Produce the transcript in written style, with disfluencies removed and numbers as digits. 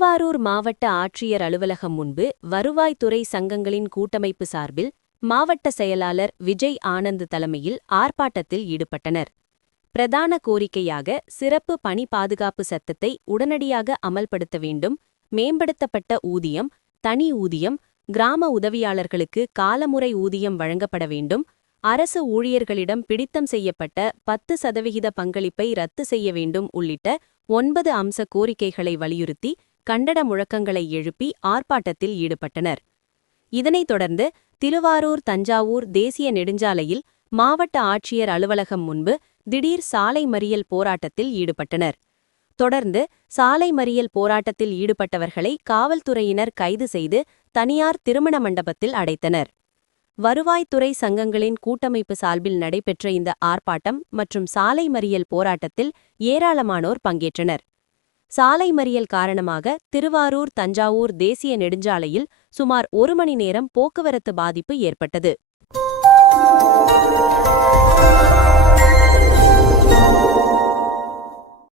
திருவாரூர் மாவட்ட ஆட்சியர் அலுவலகம் முன்பு வருவாய்த்துறை சங்கங்களின் கூட்டமைப்பு சார்பில் மாவட்ட செயலாளர் விஜய் ஆனந்த் தலைமையில் ஆர்ப்பாட்டத்தில் ஈடுபட்டனர். பிரதான கோரிக்கையாக சிறப்பு பணி பாதுகாப்பு சட்டத்தை உடனடியாக அமல்படுத்த வேண்டும், மேம்படுத்தப்பட்ட ஊதியம், தனி ஊதியம், கிராம உதவியாளர்களுக்கு காலமுறை ஊதியம் வழங்கப்பட வேண்டும், அரசு ஊழியர்களிடம் பிடித்தம் செய்யப்பட்ட 10% பங்களிப்பை ரத்து செய்ய வேண்டும் உள்ளிட்ட 9 அம்ச கோரிக்கைகளை வலியுறுத்தி கண்டன முழக்கங்களை எழுப்பி ஆர்ப்பாட்டத்தில் ஈடுபட்டனர். இதனைத் தொடர்ந்து திருவாரூர் தஞ்சாவூர் தேசிய நெடுஞ்சாலையில் மாவட்ட ஆட்சியர் அலுவலகம் முன்பு திடீர் சாலை மறியல் போராட்டத்தில் ஈடுபட்டனர். தொடர்ந்து சாலை மறியல் போராட்டத்தில் ஈடுபட்டவர்களை காவல்துறையினர் கைது செய்து தனியார் திருமண மண்டபத்தில் அடைத்தனர். வருவாய்த்துறை சங்கங்களின் கூட்டமைப்பு சார்பில் நடைபெற்ற இந்த ஆர்ப்பாட்டம் மற்றும் சாலை மறியல் போராட்டத்தில் ஏராளமானோர் பங்கேற்றனர். சாலை மறியல் காரணமாக திருவாரூர் தஞ்சாவூர் தேசிய நெடுஞ்சாலையில் சுமார் 1 மணி நேரம் போக்குவரத்து பாதிப்பு ஏற்பட்டது.